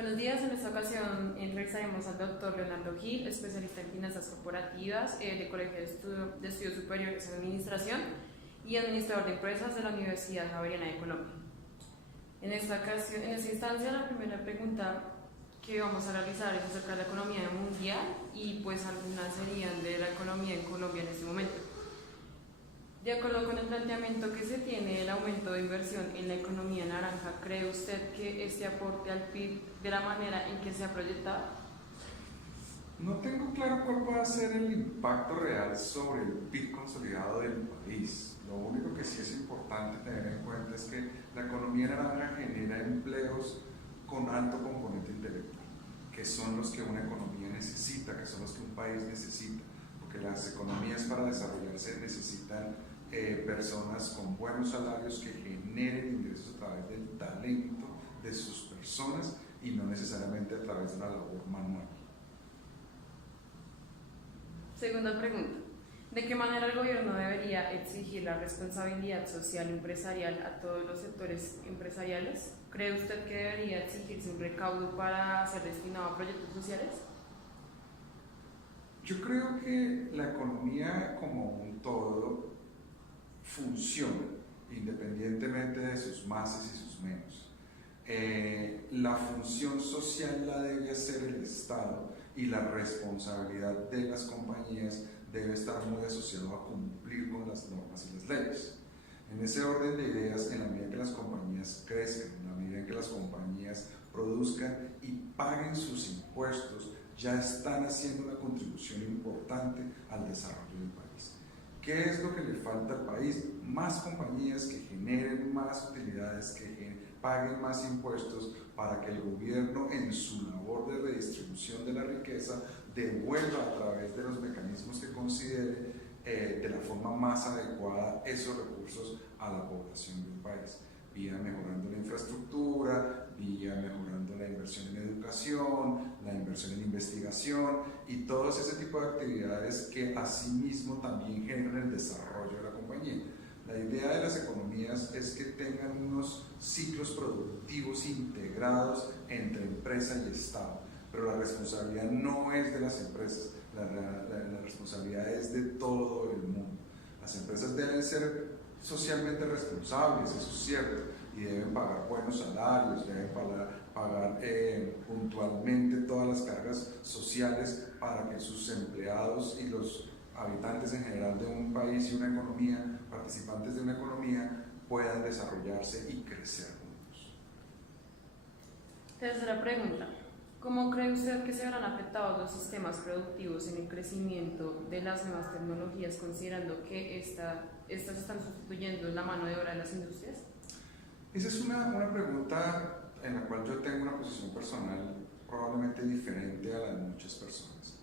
Buenos días, en esta ocasión entrevistaremos al doctor Leonardo Gil, especialista en finanzas corporativas del Colegio de Estudios Superiores en Administración y administrador de empresas de la Universidad Javeriana de Colombia. En esta instancia, la primera pregunta que vamos a realizar es acerca de la economía mundial y pues algunas serían de la economía en Colombia en este momento. De acuerdo con el planteamiento que se tiene del aumento de inversión en la economía naranja, ¿cree usted que este aporte al PIB de la manera en que se ha proyectado? No tengo claro cuál puede ser el impacto real sobre el PIB consolidado del país. Lo único que sí es importante tener en cuenta es que la economía naranja genera empleos con alto componente intelectual, que son los que una economía necesita, que son los que un país necesita, porque las economías para desarrollarse necesitan personas con buenos salarios que generen ingresos a través del talento de sus personas y no necesariamente a través de una labor manual. Segunda pregunta. ¿De qué manera el gobierno debería exigir la responsabilidad social empresarial a todos los sectores empresariales? ¿Cree usted que debería exigirse un recaudo para ser destinado a proyectos sociales? Yo creo que la economía como un todo funciona independientemente de sus más y sus menos. La función social la debe hacer el Estado y la responsabilidad de las compañías debe estar muy asociado a cumplir con las normas y las leyes. En ese orden de ideas, en la medida que las compañías crezcan, en la medida en que las compañías produzcan y paguen sus impuestos, ya están haciendo una contribución importante al desarrollo del país. ¿Qué es lo que le falta al país? Más compañías que generen más utilidades, que paguen más impuestos para que el gobierno en su labor de redistribución de la riqueza devuelva a través de los mecanismos que considere de la forma más adecuada esos recursos a la población del país, vía mejorando la infraestructura, vía mejorando la inversión en educación, la inversión en investigación y todo ese tipo de actividades que asimismo también generan el desarrollo de la compañía. La idea de las economías es que tengan unos ciclos productivos integrados entre empresa y Estado, pero la responsabilidad no es de las empresas, la responsabilidad es de todo el mundo. Las empresas deben ser socialmente responsables, eso es cierto, y deben pagar buenos salarios, deben pagar puntualmente todas las cargas sociales para que sus empleados y los habitantes en general de un país y una economía, participantes de una economía, puedan desarrollarse y crecer juntos. Tercera pregunta. ¿Cómo cree usted que se verán afectados los sistemas productivos en el crecimiento de las nuevas tecnologías, considerando que estas están sustituyendo la mano de obra de las industrias? Esa es una pregunta en la cual yo tengo una posición personal probablemente diferente a la de muchas personas.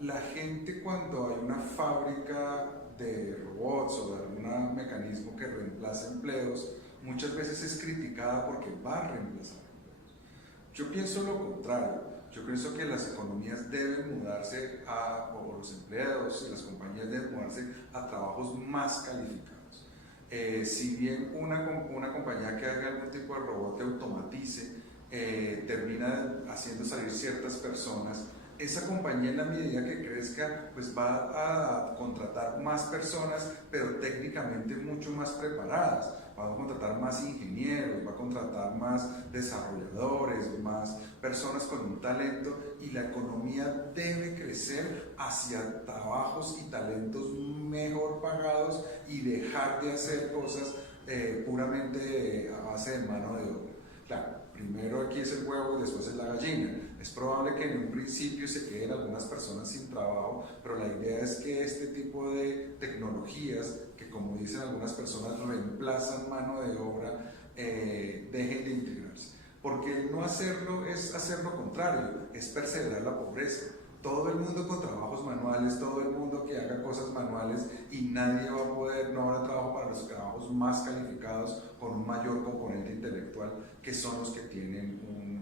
La gente, cuando hay una fábrica de robots o de algún mecanismo que reemplaza empleos, muchas veces es criticada porque va a reemplazar empleos. Yo pienso lo contrario. Yo pienso que las economías deben mudarse o los empleados y las compañías deben mudarse a trabajos más calificados. Si bien una compañía que haga algún tipo de robot que automatice termina haciendo salir ciertas personas, esa compañía, en la medida que crezca, pues va a contratar más personas, pero técnicamente mucho más preparadas. Va a contratar más ingenieros, va a contratar más desarrolladores, más personas con un talento, y la economía debe crecer hacia trabajos y talentos mejor pagados y dejar de hacer cosas puramente a base de mano de obra. Claro, primero aquí es el huevo y después es la gallina. Es probable que en un principio se queden algunas personas sin trabajo, pero la idea es que este tipo de tecnologías, que como dicen algunas personas reemplazan mano de obra, dejen de integrarse. Porque el no hacerlo es hacer lo contrario, es perseverar la pobreza. Todo el mundo con trabajos manuales, todo el mundo que haga cosas manuales, y nadie va a poder, no habrá trabajo para los trabajos más calificados con un mayor componente intelectual, que son los que tienen un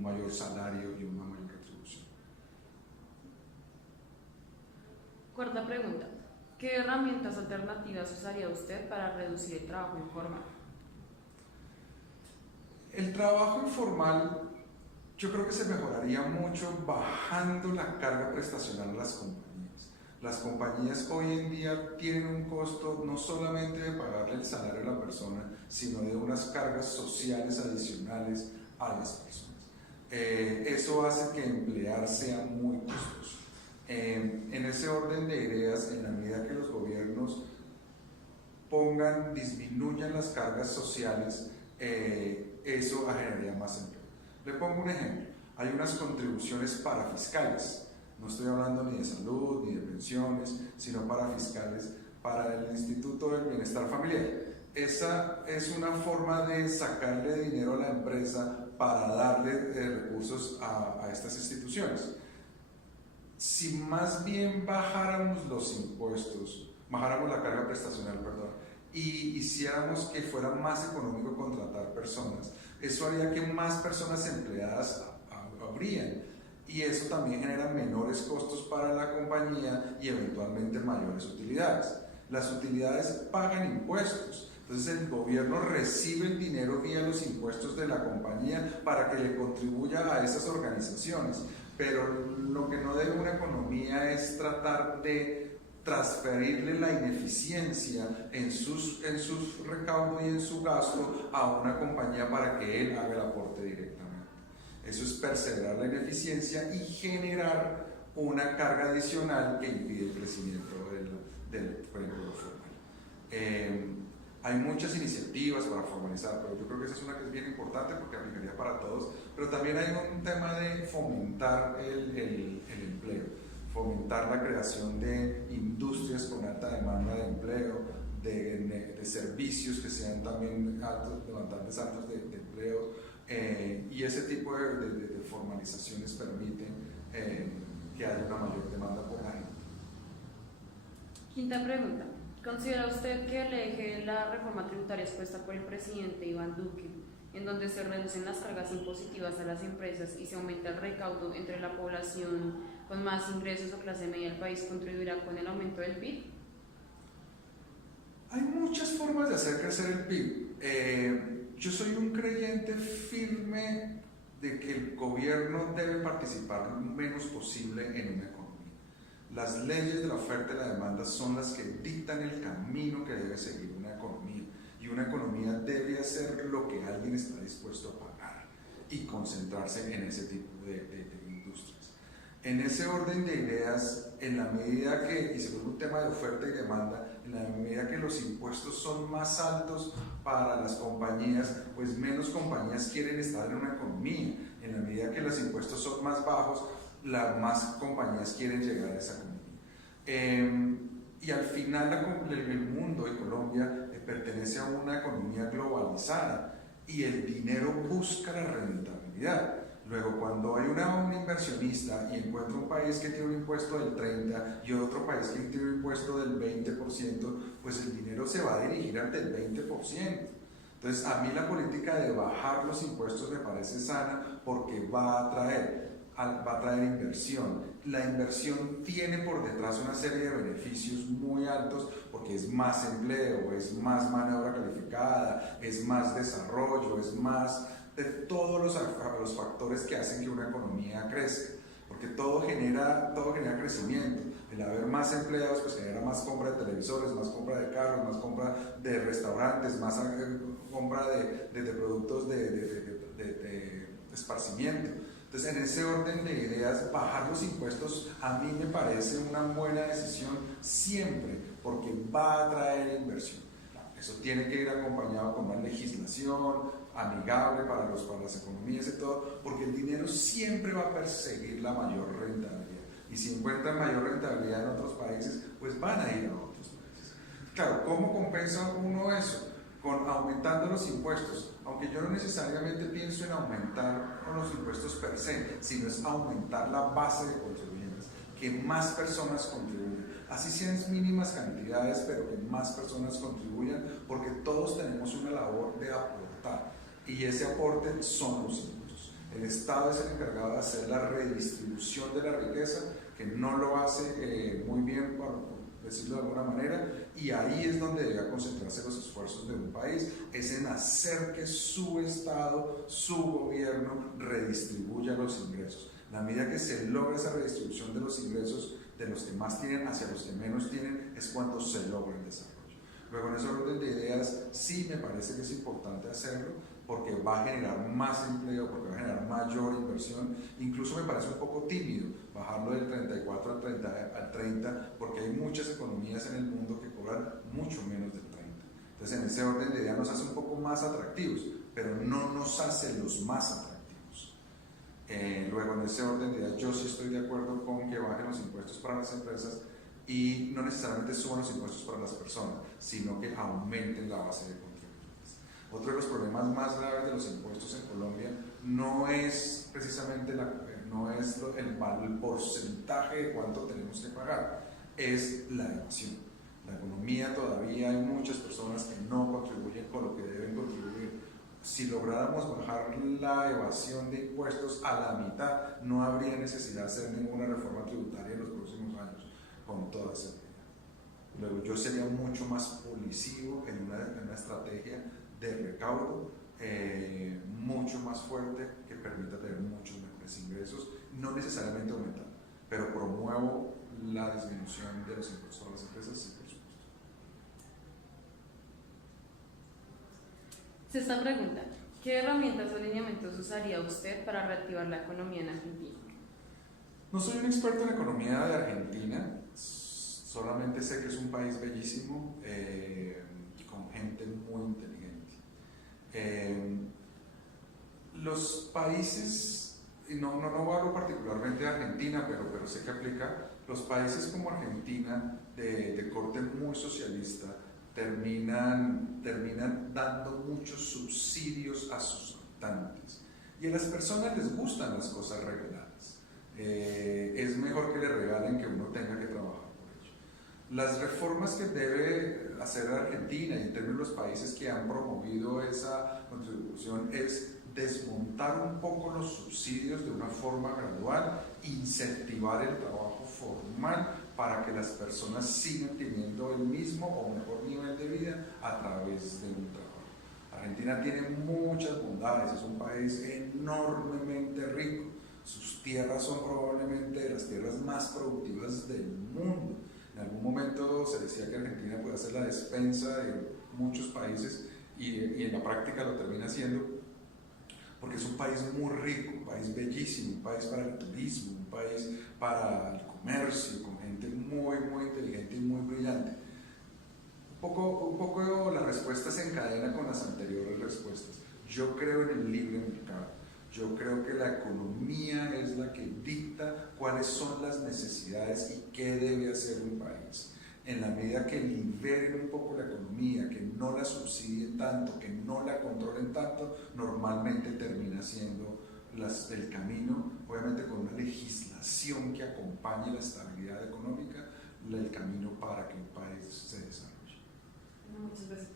mayor salario y una mayor retribución. Cuarta pregunta. ¿Qué herramientas alternativas usaría usted para reducir el trabajo informal? El trabajo informal yo creo que se mejoraría mucho bajando la carga prestacional a las compañías. Las compañías hoy en día tienen un costo no solamente de pagarle el salario a la persona, sino de unas cargas sociales adicionales a las personas. Eso hace que emplear sea muy costoso. En ese orden de ideas, en la medida que los gobiernos disminuyan las cargas sociales, eso generaría más empleo. Le pongo un ejemplo. Hay unas contribuciones parafiscales. No estoy hablando ni de salud, ni de pensiones, sino parafiscales para el Instituto del Bienestar Familiar. Esa es una forma de sacarle dinero a la empresa para darle recursos a estas instituciones. Si más bien bajáramos los impuestos, bajáramos la carga prestacional, perdón, y hiciéramos que fuera más económico contratar personas, eso haría que más personas empleadas habrían, y eso también genera menores costos para la compañía y eventualmente mayores utilidades. Las utilidades pagan impuestos, entonces el gobierno recibe el dinero vía los impuestos de la compañía para que le contribuya a esas organizaciones, pero lo que no debe una economía es tratar de transferirle la ineficiencia en sus recaudos y en su gasto a una compañía para que él haga el aporte directamente. Eso es perseverar la ineficiencia y generar una carga adicional que impide el crecimiento del empleo formal. Hay muchas iniciativas para formalizar, pero yo creo que esa es una que es bien importante porque aplicaría para todos, pero también hay un tema de fomentar el empleo, fomentar la creación de industrias con alta demanda de empleo, de servicios que sean también altos, demandantes altos de empleo, y ese tipo de formalizaciones permiten que haya una mayor demanda por la gente. Quinta pregunta. ¿Considera usted que el eje de la reforma tributaria expuesta por el presidente Iván Duque, en donde se reducen las cargas impositivas a las empresas y se aumenta el recaudo entre la población con más ingresos o clase media del país, contribuirá con el aumento del PIB? Hay muchas formas de hacer crecer el PIB. Yo soy un creyente firme de que el gobierno debe participar lo menos posible en una economía. Las leyes de la oferta y la demanda son las que dictan el camino que debe seguir una economía, y una economía debe hacer lo que alguien está dispuesto a pagar y concentrarse en ese tipo de industrias. En ese orden de ideas, en la medida que, y según un tema de oferta y demanda, en la medida que los impuestos son más altos para las compañías, pues menos compañías quieren estar en una economía. En la medida que los impuestos son más bajos, más compañías quieren llegar a esa economía. Y al final el mundo y Colombia pertenece a una economía globalizada y el dinero busca la rentabilidad. Luego, cuando hay un inversionista y encuentra un país que tiene un impuesto del 30% y otro país que tiene un impuesto del 20%, pues el dinero se va a dirigir ante el 20%. Entonces, a mí la política de bajar los impuestos me parece sana porque va a traer inversión. La inversión tiene por detrás una serie de beneficios muy altos porque es más empleo, es más mano de obra calificada, es más desarrollo, es más de todos los factores que hacen que una economía crezca, porque todo genera crecimiento. El haber más empleados pues genera más compra de televisores, más compra de carros, más compra de restaurantes, más compra de productos de esparcimiento. Entonces, en ese orden de ideas, bajar los impuestos a mí me parece una buena decisión siempre, porque va a traer inversión. Eso tiene que ir acompañado con una legislación amigable para las economías y todo, porque el dinero siempre va a perseguir la mayor rentabilidad. Y si encuentran mayor rentabilidad en otros países, pues van a ir a otros países. Claro, ¿cómo compensa uno eso? Aumentando los impuestos, aunque yo no necesariamente pienso en aumentar los impuestos per se, sino es aumentar la base de contribuyentes, que más personas contribuyan, así sean mínimas cantidades, pero que más personas contribuyan, porque todos tenemos una labor de aportar, y ese aporte son los impuestos. El Estado es el encargado de hacer la redistribución de la riqueza, que no lo hace muy bien decirlo de alguna manera, y ahí es donde deben concentrarse los esfuerzos de un país, es en hacer que su Estado, su gobierno redistribuya los ingresos. La medida que se logra esa redistribución de los ingresos de los que más tienen hacia los que menos tienen es cuando se logra el desarrollo. Luego, en ese orden de ideas, sí me parece que es importante hacerlo porque va a generar más empleo, porque va a generar mayor inversión. Incluso me parece un poco tímido bajarlo del 34 al 30, porque hay muchas economías en el mundo que cobran mucho menos del 30. Entonces, en ese orden de ideas nos hace un poco más atractivos, pero no nos hace los más atractivos. Luego, en ese orden de ideas, yo sí estoy de acuerdo con que bajen los impuestos para las empresas y no necesariamente suban los impuestos para las personas, sino que aumenten la base de contribuyentes. Otro de los problemas más graves de los impuestos en Colombia no es precisamente el porcentaje de cuánto tenemos que pagar, es la evasión. La economía, todavía hay muchas personas que no contribuyen con lo que deben contribuir. Si lográramos bajar la evasión de impuestos a la mitad, no habría necesidad de hacer ninguna reforma tributaria en los próximos años, con toda seguridad. Luego, yo sería mucho más policivo en una estrategia de recaudo mucho más fuerte que permita tener muchos mejores ingresos, no necesariamente aumentar, pero promuevo la disminución de los impuestos a las empresas, sí, por supuesto. Sexta pregunta. ¿Qué herramientas o lineamientos usaría usted para reactivar la economía en Argentina? No soy un experto en economía de Argentina, solamente sé que es un país bellísimo y con gente muy inteligente. Los países, y no hablo particularmente de Argentina, pero sé que aplica, los países como Argentina, de corte muy socialista, terminan dando muchos subsidios a sus habitantes. Y a las personas les gustan las cosas regaladas. Es mejor que le regalen que uno tenga que trabajar por ello. Las reformas que debe hacer Argentina y en términos de los países que han promovido esa contribución es desmontar un poco los subsidios de una forma gradual, incentivar el trabajo formal para que las personas sigan teniendo el mismo o mejor nivel de vida a través de un trabajo. Argentina tiene muchas bondades, es un país enormemente rico, sus tierras son probablemente de las tierras más productivas del mundo. En algún momento se decía que Argentina puede hacer la despensa de muchos países y en la práctica lo termina haciendo, porque es un país muy rico, un país bellísimo, un país para el turismo, un país para el comercio, con gente muy, muy inteligente y muy brillante. Un poco la respuesta se encadena con las anteriores respuestas. Yo creo en el libre mercado. Yo creo que la economía es la que dicta cuáles son las necesidades y qué debe hacer un país. En la medida que liberen un poco la economía, que no la subsidien tanto, que no la controlen tanto, normalmente termina siendo el camino, obviamente con una legislación que acompañe la estabilidad económica, el camino para que un país se desarrolle. Muchas gracias.